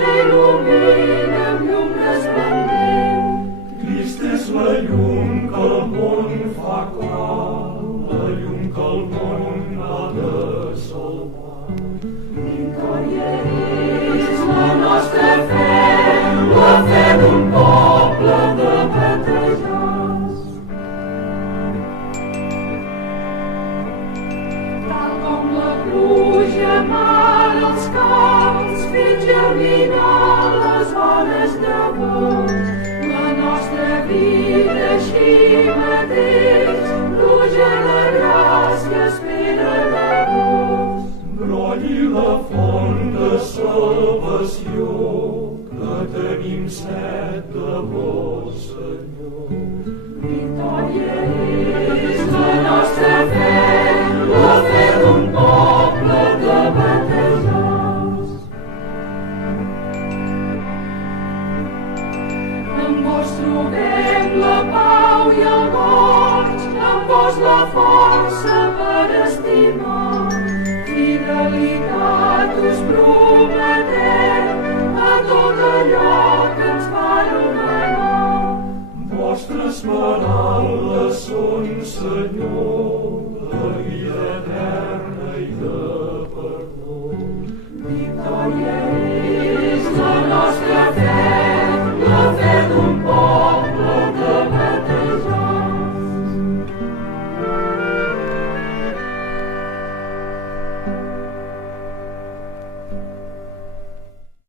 mare il·lumina amb llum resplendent. Crist és la llum que el món fa clar, la llum que el món ha de salvar. Victòria és la nostra fe, la fe d'un poble de batejats. Tal com la pluja mare els camps, fent germinar les bones llavors, la nostra vida així mateix, pluja de gràcia espera llavors. Brolli la font de salvació, que tenim set de bo, Senyor. Victòria és la nostra fe, la fe d'un poble de batejats. En vos trobem la pau i el goig, en vos la força per estimar. Fidelitat us prometem a tot allò que ens vareu manar. Vostres paraules són, Senyor, de vida eterna i de perdó. Victòria